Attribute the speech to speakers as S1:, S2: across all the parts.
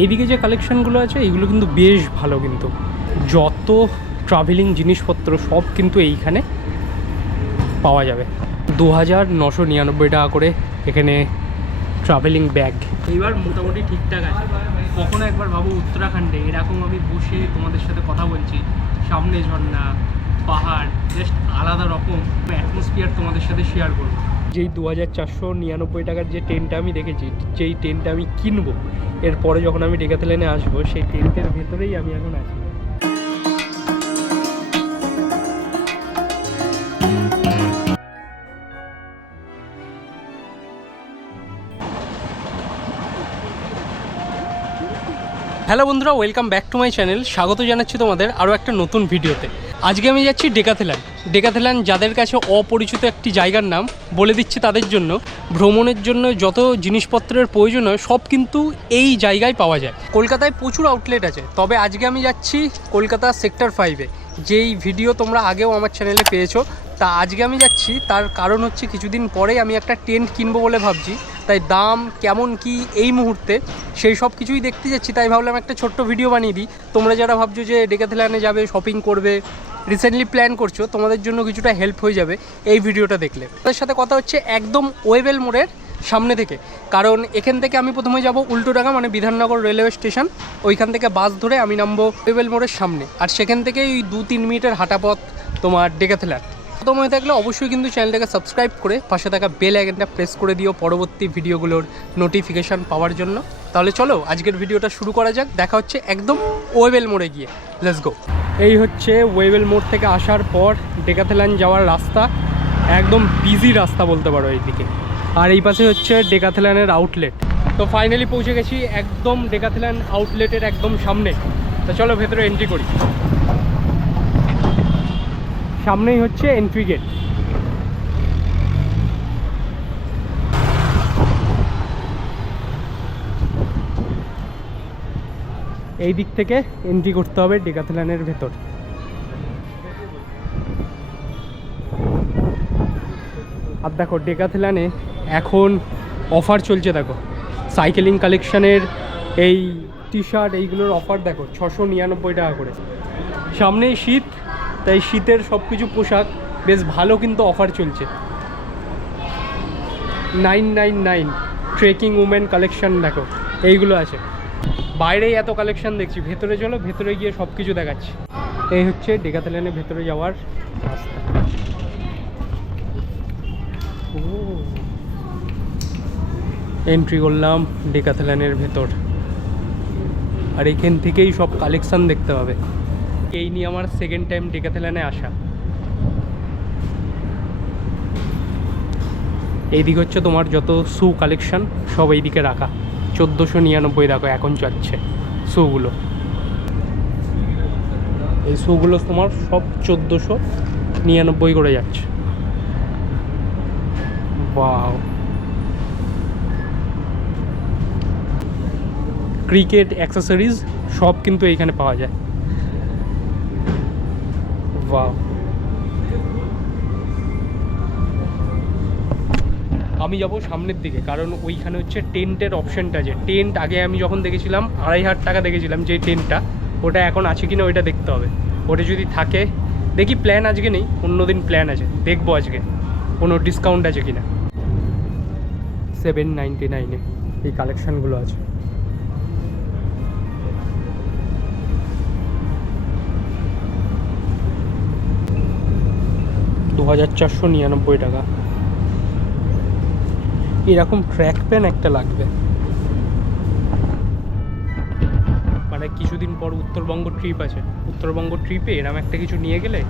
S1: এইদিকে যে কালেকশানগুলো আছে এইগুলো কিন্তু বেশ ভালো কিন্তু। যত ট্রাভেলিং জিনিসপত্র সব কিন্তু এইখানে পাওয়া যাবে। দু হাজার নশো নিরানব্বই টাকা করে এখানে ট্রাভেলিং ব্যাগ এইবার মোটামুটি ঠিকঠাক আছে। কখনো একবার ভাবো উত্তরাখণ্ডে এরকম আমি বসে তোমাদের সাথে কথা বলছি। সামনে ঝর্ণা পাহাড় জাস্ট আলাদা রকম অ্যাটমসফিয়ার তোমাদের সাথে শেয়ার করব। যেই দু হাজার চারশো নিরানব্বই টাকার যে টেন্টটা আমি দেখেছি যেই টেন্টটা আমি কিনবো এরপরে যখন আমি ডেকাতেলেনে আসব, সেই টেন্টের ভেতরেই আমি এখন আছি। হ্যালো বন্ধুরা welcome back to my channel স্বাগত জানাচ্ছি তোমাদের আরও একটা নতুন ভিডিওতে আজকে আমি যাচ্ছি ডেকাথেলান। ডেকাথেলান যাদের কাছে অপরিচিত একটি জায়গার নাম বলে দিচ্ছে তাদের জন্য। ভ্রমণের জন্য যত জিনিসপত্রের প্রয়োজন হয়, সব কিন্তু এই জায়গায় পাওয়া যায়। কলকাতায় প্রচুর আউটলেট আছে। তবে আজকে আমি যাচ্ছি কলকাতা সেক্টর ফাইভে যেই ভিডিও তোমরা আগেও আমার চ্যানেলে পেয়েছ, তা আজকে আমি যাচ্ছি, তার কারণ হচ্ছে কিছুদিন পরেই আমি একটা টেন্ট কিনবো বলে ভাবছি, তাই দাম কেমন কি এই মুহূর্তে, সেই সব কিছুই দেখতে যাচ্ছি, তাই ভাবলাম একটা ছোট্ট ভিডিও বানিয়ে দিই। তোমরা যারা ভাবছ যে ডেকাথেলানে যাবে শপিং করবে রিসেন্টলি প্ল্যান করছ, তোমাদের জন্য কিছুটা হেল্প হয়ে যাবে এই ভিডিওটা দেখলে। তাদের সাথে কথা হচ্ছে একদম ওয়েবেল মোড়ের সামনে থেকে। কারণ এখান থেকে আমি প্রথমে যাব উল্টোডাঙ্গা মানে বিধাননগর রেলওয়ে স্টেশন। ওইখান থেকে বাস ধরে আমি নামবো ওয়েবেল মোড়ের সামনে। আর সেখান থেকে ওই দু তিন মিনিটের হাঁটা পথ তোমার ডেকাথেলার। প্রথম হয়ে থাকলে অবশ্যই কিন্তু চ্যানেলটাকে সাবস্ক্রাইব করে পাশে থাকা বেল আইকনটা প্রেস করে দিও পরবর্তী ভিডিওগুলোর নোটিফিকেশান পাওয়ার জন্য। তাহলে চলো, আজকের ভিডিওটা শুরু করা যাক। দেখা হচ্ছে একদম ওয়েবেল মোড়ে গিয়ে। লেটস গো এই হচ্ছে ওয়েবেল মোড় থেকে আসার পর ডেকাথেলান যাওয়ার রাস্তা। একদম বিজি রাস্তা বলতে পারো এইদিকে। আর এই পাশে হচ্ছে ডেকাথেলানের আউটলেট তো ফাইনালি পৌঁছে গেছি একদম ডেকাথেলান আউটলেটের একদম সামনে। তো চলো ভেতরে এন্ট্রি করি। সামনেই হচ্ছে এন্ট্রি গেট এই দিক থেকে এন্ট্রি করতে হবে ডেকাথেলানের ভেতর। আর দেখো ডেকাথেলানে এখন অফার চলছে, দেখো। সাইকেলিং কালেকশনের এই টি শার্ট এইগুলোর অফার দেখো, ছশো নিরানব্বই টাকা করে। সামনেই শীত, তাই শীতের সব কিছু পোশাক, বেশ ভালো কিন্তু অফার চলছে। Nine nine nine trekking women collection দেখো, এইগুলো আছে। বাইরেই এত কালেকশন দেখছি, ভেতরে চলো, ভেতরে গিয়ে সব কিছু দেখাচ্ছি। এই হচ্ছে ডেকাতেলেনের ভেতরে যাওয়ার রাস্তা। এন্ট্রি করলাম ডেকাথেলানের ভেতর। আর এখান থেকেই সব কালেকশান দেখতে পাবে এই নিয়ে আমার সেকেন্ড টাইম ডেকাথেলানে আসা। এইদিকে হচ্ছে তোমার যত শু কালেকশান সব এইদিকে রাখা। চোদ্দোশো নিরানব্বই দেখো, এখন যাচ্ছে শুগুলো এই শুগুলো তোমার সব চোদ্দোশো নিরানব্বই করে যাচ্ছে। বাও ক্রিকেট অ্যাক্সেসরিজ সব কিন্তু এইখানে পাওয়া যায়। বাও আমি যাব সামনের দিকে, কারণ ওইখানে হচ্ছে টেন্টের অপশনটা আছে টেন্ট আগে আমি যখন দেখেছিলাম, আড়াই হাজার টাকা দেখেছিলাম যে টেন্টটা, ওটা এখন আছে কি না ওইটা দেখতে হবে। ওটা যদি থাকে, দেখি প্ল্যান আজকে নেই, অন্য দিন প্ল্যান আছে, দেখব আজকে, কোনো ডিসকাউন্ট আছে কি না সেভেন নাইনটি নাইনে এই কালেকশানগুলো আছে। হাজার চারশো নিরানব্বই টাকা। এরকম ট্র্যাক প্যান একটা লাগবে। মানে কিছুদিন পর উত্তরবঙ্গ ট্রিপ আছে। উত্তরবঙ্গ ট্রিপে এরকম একটা কিছু নিয়ে গেলে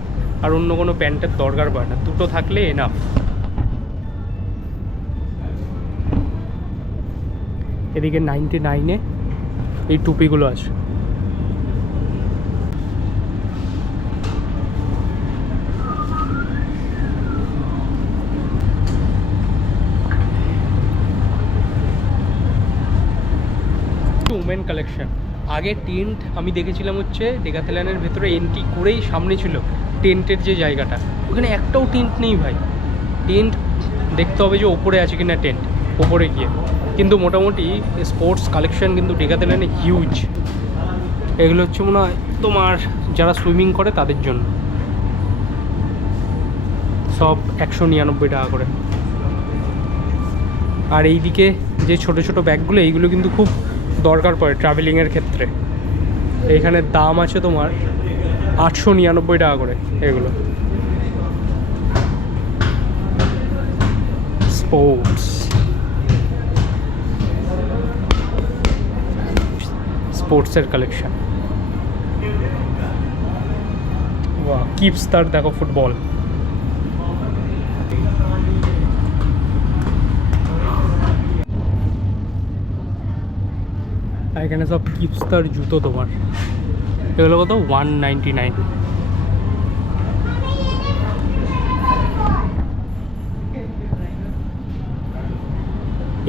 S1: আর অন্য কোনো প্যান্টের দরকার পড়ে না। দুটো থাকলে এনাফ এদিকে নাইনটি নাইনে এই টুপিগুলো আছে। Women collection. আগে টেন্ট আমি দেখেছিলাম হচ্ছে ডেকাথেলানের ভেতরে এন্ট্রি করেই সামনে ছিল টেন্টের যে জায়গাটা। ওখানে একটাও টেন্ট নেই ভাই। টেন্ট দেখতে হবে যে ওপরে আছে কিনা টেন্ট, ওপরে গিয়ে। কিন্তু মোটামুটি স্পোর্টস কালেকশন কিন্তু ডেকাতেলেনে হিউজ এগুলো হচ্ছে মনে হয় তোমার যারা সুইমিং করে তাদের জন্য। সব একশো নিরানব্বই টাকা করে। আর এইদিকে যে ছোট ছোট ব্যাগগুলো, এইগুলো কিন্তু খুব দরকার পড়ে ট্রাভেলিংয়ের ক্ষেত্রে। এইখানে দাম আছে তোমার আটশো নিরানব্বই টাকা করে এগুলো। স্পোর্টস স্পোর্টসের কালেকশন কিপস তার দেখো ফুটবল আর এখানে সব কিপস্টার জুতো তোমার। এগুলো কত? ওয়ান নাইন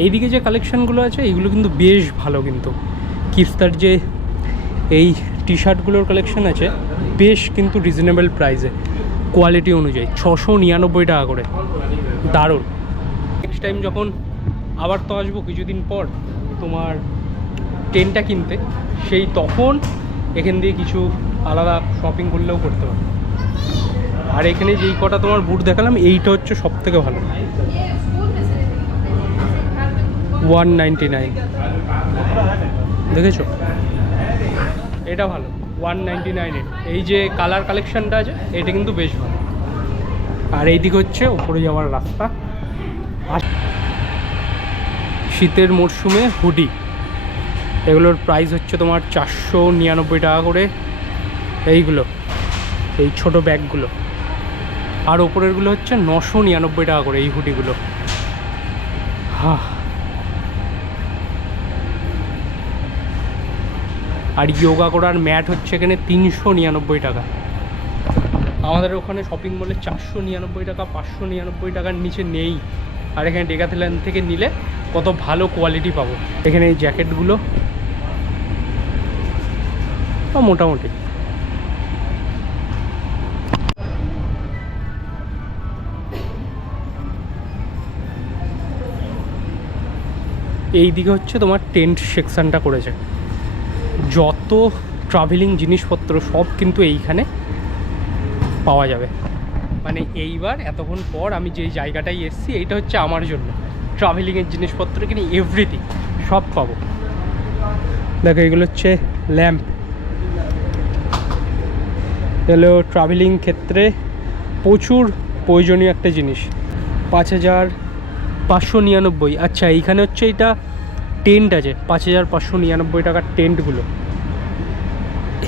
S1: এইদিকে যে কালেকশানগুলো আছে, এইগুলো কিন্তু বেশ ভালো কিন্তু। কিপস্টার যে এই টি শার্টগুলোর কালেকশন আছে, বেশ কিন্তু রিজনেবল প্রাইসে কোয়ালিটি অনুযায়ী, ছশো নিরানব্বই টাকা করে। দারুণ। নেক্সট টাইম যখন আবার তো আসব, কিছুদিন পর তোমার টেনটা কিনতে, সেই তখন এখান দিয়ে কিছু আলাদা শপিং করলেও করতে পারো আর এখানে যেই কটা তোমার বুট দেখালাম, এইটা হচ্ছে সব থেকে ভালো। ওয়ান নাইনটি নাইন দেখেছ? এটা ভালো ওয়ান নাইনটি এই যে কালার কালেকশানটা আছে, এটা কিন্তু বেশ ভালো। আর এইদিকে হচ্ছে উপরে যাওয়ার রাস্তা। শীতের মরশুমে হুডি এগুলোর প্রাইস হচ্ছে তোমার চারশো নিরানব্বই টাকা করে। এইগুলো, এই ছোট ব্যাগগুলো। আর ওপরেরগুলো হচ্ছে নশো নিরানব্বই টাকা করে এই হুডিগুলো। হা আর যোগা করার ম্যাট হচ্ছে এখানে তিনশো নিরানব্বই টাকা। আমাদের ওখানে শপিং মলে চারশো নিরানব্বই টাকা, পাঁচশো নিরানব্বই টাকার নিচে নেই। আর এখানে ডেকাথেলান থেকে নিলে কত ভালো কোয়ালিটি পাবো। এখানে এই জ্যাকেটগুলো মোটামুটি? এই দিকে হচ্ছে তোমার টেন্ট সেকশনটা করেছে। যত ট্রাভেলিং জিনিসপত্র সব কিন্তু এইখানে পাওয়া যাবে। মানে এইবার এতক্ষণ পর আমি যেই জায়গাটায় এসেছি, এইটা হচ্ছে আমার জন্য। ট্রাভেলিংয়ের জিনিসপত্র, কিনে এভরিথিং সব পাবো। দেখো, এগুলো হচ্ছে ল্যাম্প এগুলো ট্রাভেলিং ক্ষেত্রে প্রচুর প্রয়োজনীয় একটা জিনিস। পাঁচ হাজার পাঁচশো নিরানব্বই। আচ্ছা এইখানে হচ্ছে এটা টেন্ট আছে। পাঁচ হাজার পাঁচশো নিরানব্বই টাকার টেন্টগুলো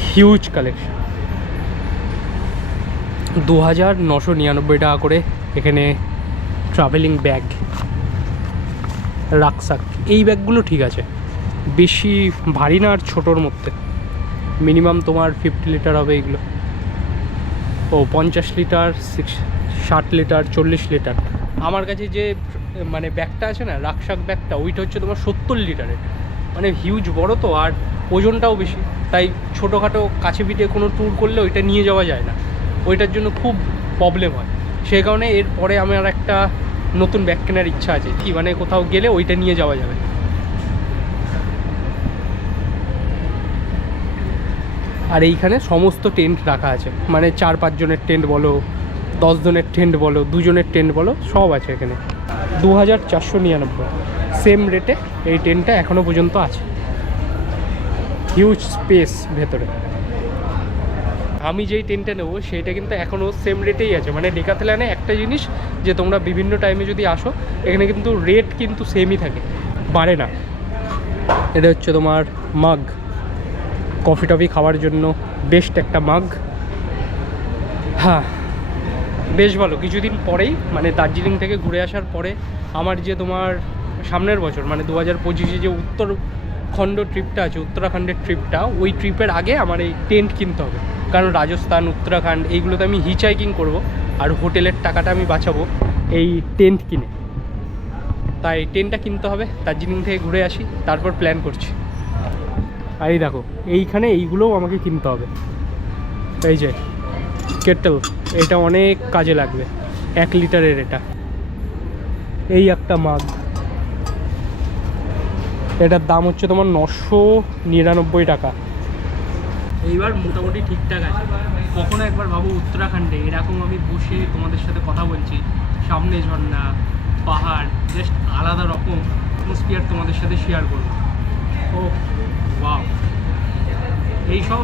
S1: হিউজ কালেকশন দু হাজার নশো নিরানব্বই টাকা করে এখানে ট্রাভেলিং ব্যাগ রাকসাক এই ব্যাগগুলো ঠিক আছে। বেশি ভারী না আর ছোটোর মধ্যে। মিনিমাম তোমার ফিফটি লিটার হবে এইগুলো ও পঞ্চাশ লিটার, সিক্স, ষাট লিটার, চল্লিশ লিটার। আমার কাছে যে মানে ব্যাগটা আছে না রাকসাক ব্যাগটা, ওইটা হচ্ছে তোমার সত্তর লিটারের। মানে হিউজ বড় তো, আর ওজনটাও বেশি। তাই ছোটোখাটো কাছে পিঠে কোনো ট্যুর করলে ওইটা নিয়ে যাওয়া যায় না। ওইটার জন্য খুব প্রবলেম হয়। সেই কারণে এরপরে আমার একটা নতুন ব্যাগ কেনার ইচ্ছা আছে। কি মানে কোথাও গেলে ওইটা নিয়ে যাওয়া যাবে। আর এইখানে সমস্ত টেন্ট রাখা আছে। মানে চার পাঁচ জনের টেন্ট বলো, দশ জনের টেন্ট বলো, দুজনের টেন্ট বলো, সব আছে এখানে। দু হাজার চারশো নিরানব্বই। সেম রেটে এই টেন্টটা এখনও পর্যন্ত আছে। হিউজ স্পেস ভেতরে। আমি যেই টেন্টটা নেব, সেইটা কিন্তু এখনও সেম রেটেই আছে। মানে ডেকাথেলানে একটা জিনিস যে তোমরা বিভিন্ন টাইমে যদি আসো, এখানে কিন্তু রেট কিন্তু সেমই থাকে। বাড়ে না। এটা হচ্ছে তোমার মাগ কফি টফি খাওয়ার জন্য বেস্ট একটা মাগ হ্যাঁ বেশ ভালো। কিছুদিন পরেই মানে দার্জিলিং থেকে ঘুরে আসার পরে আমার যে তোমার সামনের বছর মানে দু হাজার পঁচিশে যে উত্তরখণ্ড ট্রিপটা আছে, উত্তরাখণ্ডের ট্রিপটা ওই ট্রিপের আগে আমার এই টেন্ট কিনতে হবে। কারণ রাজস্থান, উত্তরাখণ্ড, এইগুলোতে আমি হিচাইকিং করব আর হোটেলের টাকাটা আমি বাঁচাবো এই টেন্ট কিনে। তাই টেন্টটা কিনতে হবে, দার্জিলিং থেকে ঘুরে আসি, তারপর প্ল্যান করছি। আর এই দেখো, এইখানে এইগুলোও আমাকে কিনতে হবে। এই যে কেটল এটা অনেক কাজে লাগবে, এক লিটারের এটা। এই একটা মাগ এটার দাম হচ্ছে তোমার নশো নিরানব্বই টাকা। এইবার মোটামুটি ঠিকঠাক আছে। কখনো একবার ভাবো উত্তরাখণ্ডে, এরকম আমি বসে তোমাদের সাথে কথা বলছি। সামনে ঝর্ণা, পাহাড় জাস্ট আলাদা রকম অ্যাটমসফিয়ার তোমাদের সাথে শেয়ার করব। ও ওয়াও এইসব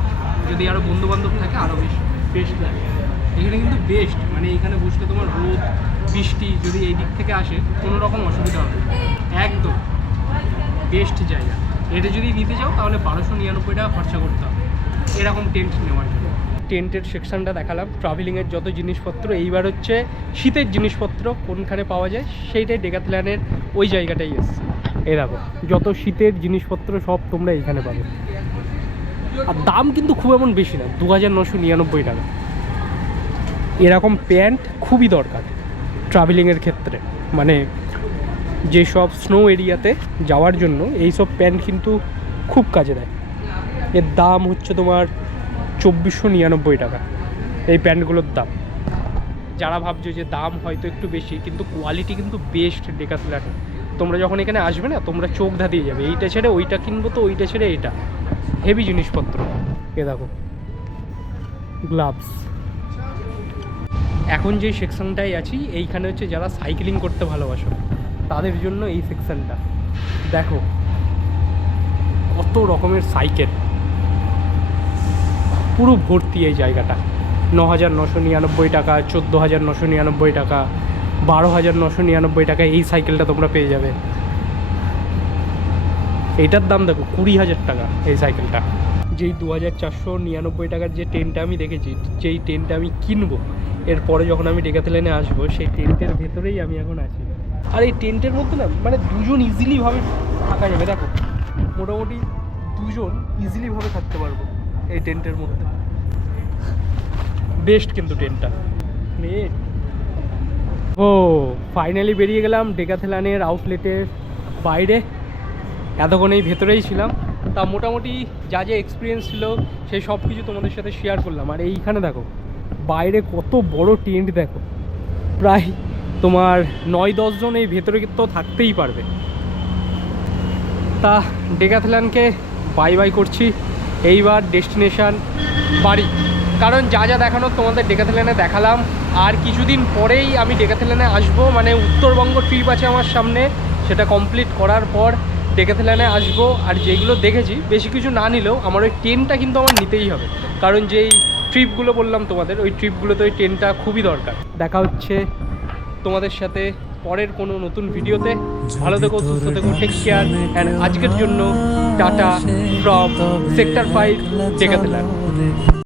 S1: যদি আরও বন্ধুবান্ধব থাকে আরও বেশ বেস্ট লাগে। এখানে কিন্তু বেস্ট মানে এখানে বসতে তোমার রোদ, বৃষ্টি যদি এই দিক থেকে আসে, কোনো রকম অসুবিধা হবে। একদম বেস্ট জায়গা। এটা যদি নিতে চাও, তাহলে বারোশো নিরানব্বই টাকা খরচা করতে হবে। এরকম টেন্ট নেওয়ার জন্য। টেন্টের সেকশনটা দেখালাম। ট্রাভেলিংয়ের যত জিনিসপত্র, এইবার হচ্ছে শীতের জিনিসপত্র কোনখানে পাওয়া যায়, সেইটাই ডেকাথল্যানের ওই জায়গাটাই এসছে এই দেখো, যত শীতের জিনিসপত্র সব তোমরা এইখানে পাবে। আর দাম কিন্তু খুব এমন বেশি না দু হাজার নশো নিরানব্বই টাকা। এরকম প্যান্ট খুবই দরকার ট্রাভেলিংয়ের ক্ষেত্রে। মানে যেসব স্নো এরিয়াতে যাওয়ার জন্য এই সব প্যান্ট কিন্তু খুব কাজে দেয়। এর দাম হচ্ছে তোমার চব্বিশশো নিরানব্বই টাকা, এই প্যান্টগুলোর দাম। যারা ভাবছ যে দাম হয়তো একটু বেশি, কিন্তু কোয়ালিটি কিন্তু বেস্ট ডেকাথলানে তোমরা যখন এখানে আসবে না, তোমরা চোখ ধাঁধিয়ে যাবে। এইটা ছেড়ে ওইটা কিনবো তো, ওইটা ছেড়ে এইটা হেভি জিনিসপত্র। এ দেখো। গ্লাভস এখন যে সেকশনটাই আছি, এইখানে হচ্ছে যারা সাইক্লিং করতে ভালোবাসো, তাদের জন্য এই সেকশনটা দেখো, কত রকমের সাইকেল পুরো ভর্তি এই জায়গাটা। ন হাজার নশো নিরানব্বই টাকা চোদ্দ হাজার নশো নিরানব্বই টাকা বারো হাজার নশো নিরানব্বই টাকায় এই সাইকেলটা তোমরা পেয়ে যাবে। এটার দাম দেখো, কুড়ি হাজার টাকা এই সাইকেলটা। যেই দু হাজার চারশো নিরানব্বই টাকার যে টেনটা আমি দেখেছি, যেই টেনটা আমি কিনবো, এরপরে যখন আমি ডেকাথেলেনে আসব, সেই টেন্টের ভেতরেই আমি এখন আছি। আর এই টেন্টের মধ্যে না মানে দুজন ইজিলিভাবে থাকা যাবে, দেখো। মোটামুটি দুজন ইজিলিভাবে থাকতে পারব এই টেন্টের মধ্যে। বেস্ট কিন্তু টেন্টটা ও ফাইনালি বেরিয়ে গেলাম ডেকাথেলানের আউটলেটের বাইরে। এতক্ষণ এই ভেতরেই ছিলাম। তা মোটামুটি যা যা এক্সপিরিয়েন্স ছিল, সেই সব কিছু তোমাদের সাথে শেয়ার করলাম। আর এইখানে দেখো, বাইরে কত বড় টেন্ট দেখো। প্রায় তোমার নয় দশজন এই ভেতরে তো থাকতেই পারবে। তা ডেকাথেলানকে বাই বাই করছি। এইবার ডেস্টিনেশান বাড়ি। কারণ যা যা দেখানোর তোমাদের ডেকাথেলানে দেখালাম। আর কিছুদিন পরেই আমি ডেকাথেলানে আসব মানে উত্তরবঙ্গ ট্রিপ আছে আমার সামনে, সেটা কমপ্লিট করার পর ডেকাথেলানে আসব। আর যেগুলো দেখেছি, বেশি কিছু না নিলেও আমার ওই ট্রেনটা কিন্তু আমার নিতেই হবে। কারণ যেই ট্রিপগুলো বললাম তোমাদের, ওই ট্রিপগুলোতে ওই ট্রেনটা খুবই দরকার। দেখা হচ্ছে তোমাদের সাথে পরের কোনো নতুন ভিডিওতে। ভালো থেকো, সুস্থ থেকো টেক কেয়ার অ্যান্ড আজকের জন্য tata from sector five Decathlon